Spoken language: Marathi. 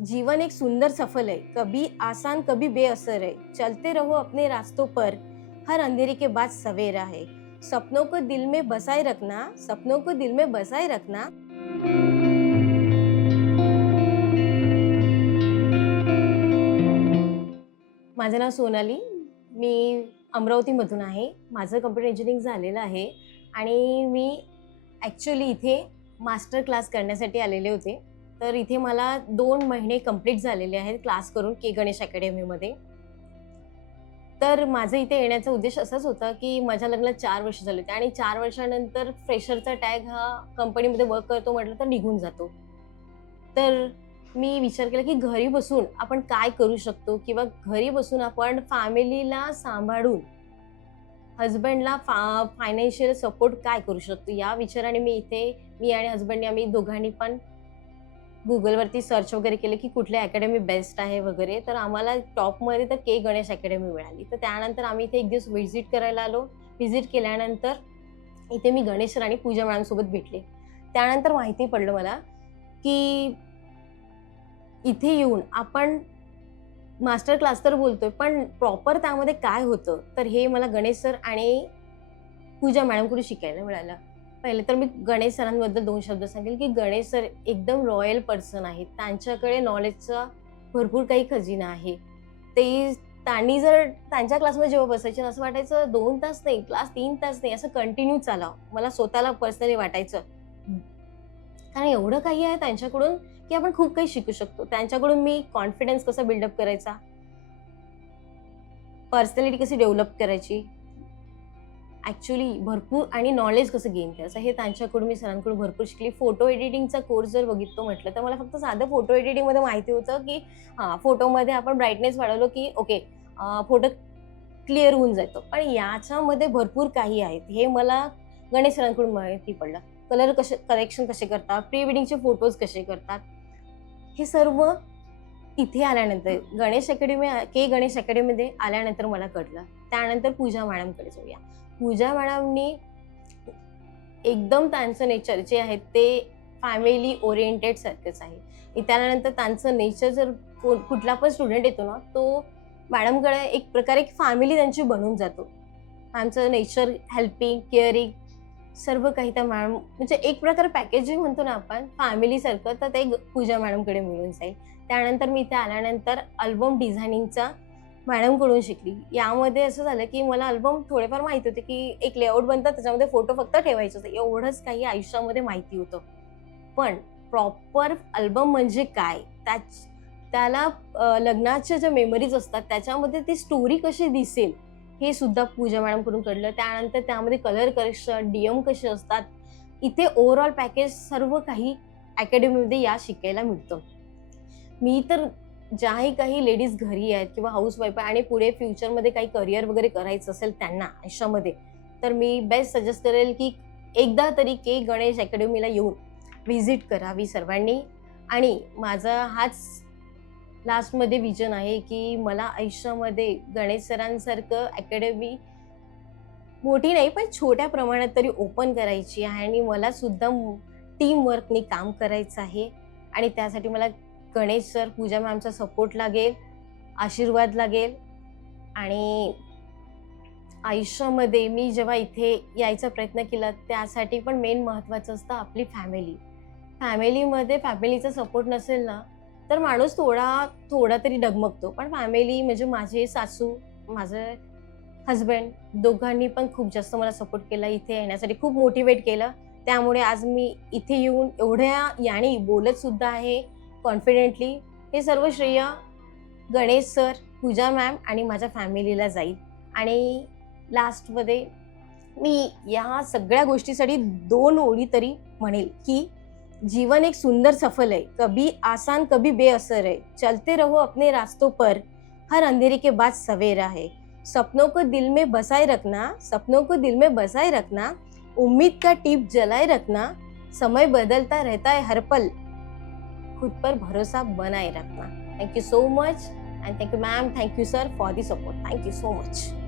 जीवन एक सुंदर सफल है, कभी आसान कभी बेअसर है। चलते रहो अपने रास्तों पर, हर अंधेरे के बाद सवेरा है। सपनों को दिल में बसाए रखना, सपनों को दिल में बसाए रखना। माझं नाव सोनाली, मी अमरावतीमधून आहे. माझं कम्प्युटर इंजिनिअरिंग झालेलं आहे आणि मी ॲक्च्युअली इथे मास्टर क्लास करण्यासाठी आलेले होते. तर इथे मला 2 महिने कंप्लीट झालेले आहेत क्लास करून के गणेश अकॅडमीमध्ये. तर माझं इथे येण्याचा उद्देश असाच होता, की माझ्या लग्नाला 4 वर्ष झाले होते आणि 4 वर्षानंतर फ्रेशरचा टॅग हा कंपनीमध्ये वर्क करतो म्हटलं तर निघून जातो. तर मी विचार केला, की घरी बसून आपण काय करू शकतो किंवा घरी बसून आपण फॅमिलीला सांभाळून हसबँडला फायनान्शियल सपोर्ट काय करू शकतो, या विचाराने मी आणि हसबँडने आम्ही दोघांनी पण Googleवरती सर्च वगैरे केले, की कुठल्या अकॅडमी बेस्ट आहे वगैरे. तर आम्हाला टॉपमध्ये तर के गणेश अकॅडमी मिळाली. तर त्यानंतर आम्ही इथे एक दिवस व्हिजिट करायला आलो. व्हिजिट केल्यानंतर इथे मी गणेश सर आणि पूजा मॅडमसोबत भेटले. त्यानंतर माहिती पडलं मला, की इथे येऊन आपण मास्टर क्लास तर बोलतोय, पण प्रॉपर त्यामध्ये काय होतं, तर हे मला गणेश सर आणि पूजा मॅडमकडून शिकायला मिळालं. पहिले तर मी गणेश सरांबद्दल 2 शब्द सांगेल, की गणेश सर एकदम रॉयल पर्सन आहेत. त्यांच्याकडे नॉलेजचा भरपूर काही खजिना आहे. त्यांनी जर त्यांच्या क्लासमध्ये जेव्हा बसायचे ना, असं वाटायचं 2 तास नाही, क्लास 3 तास नाही, असं कंटिन्यू चालावं. मला स्वतःला पर्सनली वाटायचं. कारण एवढं काही आहे त्यांच्याकडून, की आपण खूप काही शिकू शकतो. त्यांच्याकडून मी कॉन्फिडन्स कसा बिल्डअप करायचा, पर्सनॅलिटी कशी डेव्हलप करायची, ॲक्च्युअली भरपूर आणि नॉलेज कसं गेन करायचं, हे त्यांच्याकडून मी सरांकडून भरपूर शिकली. फोटो एडिटिंगचा कोर्स जर बघितलं म्हटलं तर मला फक्त साधं फोटो एडिटिंगमध्ये माहिती होतं, की फोटोमध्ये आपण ब्राईटनेस वाढवलं की ओके फोटो क्लिअर होऊन जातो. पण याच्यामध्ये भरपूर काही आहेत, हे मला गणेश सरांकडून माहिती पडलं. करेक्शन कसे करतात, प्री वेडिंगचे फोटोज कसे करतात, हे सर्व इथे आल्यानंतर के गणेश अकॅडमीमध्ये आल्यानंतर मला कळलं. त्यानंतर पूजा मॅडमकडे जाऊया. पूजा मॅडमनी एकदम त्यांचं नेचर जे आहे ते फॅमिली ओरिएंटेड सारखंच आहे. त्यानंतर त्यांचं नेचर जर कुठला पण स्टुडंट येतो ना, तो मॅडमकडे एक प्रकारे फॅमिली त्यांची बनून जातो. आमचं नेचर हेल्पिंग, केअरिंग सर्व काही त्या मॅडम म्हणजे एक प्रकारे पॅकेजिंग म्हणतो ना आपण फॅमिलीसारखं, तर ते पूजा मॅडमकडे मिळून जाईल. त्यानंतर मी इथे आल्यानंतर अल्बम डिझायनिंगचा मॅडमकडून शिकली. यामध्ये असं झालं, की मला अल्बम थोडेफार माहिती होते, की एक लेआउट बनतात, त्याच्यामध्ये फोटो फक्त ठेवायचे होते. एवढंच काही आयुष्यामध्ये माहिती होतं. पण प्रॉपर अल्बम म्हणजे काय, त्याला लग्नाच्या ज्या मेमरीज असतात त्याच्यामध्ये ती स्टोरी कशी दिसेल, हे सुद्धा पूजा मॅडमकडून कळलं. त्यानंतर त्यामध्ये कलर करेक्शन, डीएम कसे असतात, इथे ओव्हरऑल पॅकेज सर्व काही अकॅडमीमध्ये या शिकायला मिळतं. मी तर ज्याही काही लेडीज घरी आहेत किंवा हाऊसवाईफ आहे आणि पुढे फ्युचरमध्ये काही करिअर वगैरे करायचं असेल त्यांना आयुष्यामध्ये, तर मी बेस्ट सजेस्ट करेल, की एकदा तरी के गणेश अकॅडमीला येऊन व्हिजिट करावी सर्वांनी. आणि माझा हाच लास्टमध्ये विजन आहे, की मला आयुष्यामध्ये गणेश सरांसारखं अकॅडमी मोठी नाही पण छोट्या प्रमाणात तरी ओपन करायची आहे आणि मला सुद्धा टीम वर्कनी काम करायचं आहे. आणि त्यासाठी मला गणेश सर, पूजा मॅमचा सपोर्ट लागेल, आशीर्वाद लागेल. आणि आयुष्यामध्ये मी जेव्हा इथे यायचा प्रयत्न केला त्यासाठी पण मेन महत्त्वाचं असतं आपली फॅमिली. फॅमिलीचा सपोर्ट नसेल ना, तर माणूस थोडा तरी डगमगतो. पण फॅमिली म्हणजे माझे सासू, माझे हसबँड दोघांनी पण खूप जास्त मला सपोर्ट केला, इथे येण्यासाठी खूप मोटिवेट केलं. त्यामुळे आज मी इथे येऊन एवढ्या याने बोलत सुद्धा आहे कॉन्फिडेंटली. हे सर्व श्रेय गणेश सर, पूजा मॅम आणि माझ्या फॅमिलीला जाईल. आणि लास्टमध्ये मी या सगळ्या गोष्टीसाठी 2 ओळी तरी म्हणेल, की जीवन एक सुंदर सफल है, कभी आसान कभी बेअसर है. चलते रहो अपने रास्तों पर, हर अंधेरे के बाद सवेरा है. सपनों को दिल में बसाए रखना, सपनों को दिल में बसाए रखना. उम्मीद का दीप जलाए रखना. समय बदलता रहता है हर पल, खुद पर भरोसा बनाए रखना. Thank you so much end thank you ma'am, thank you sir for the support. Thank you so much.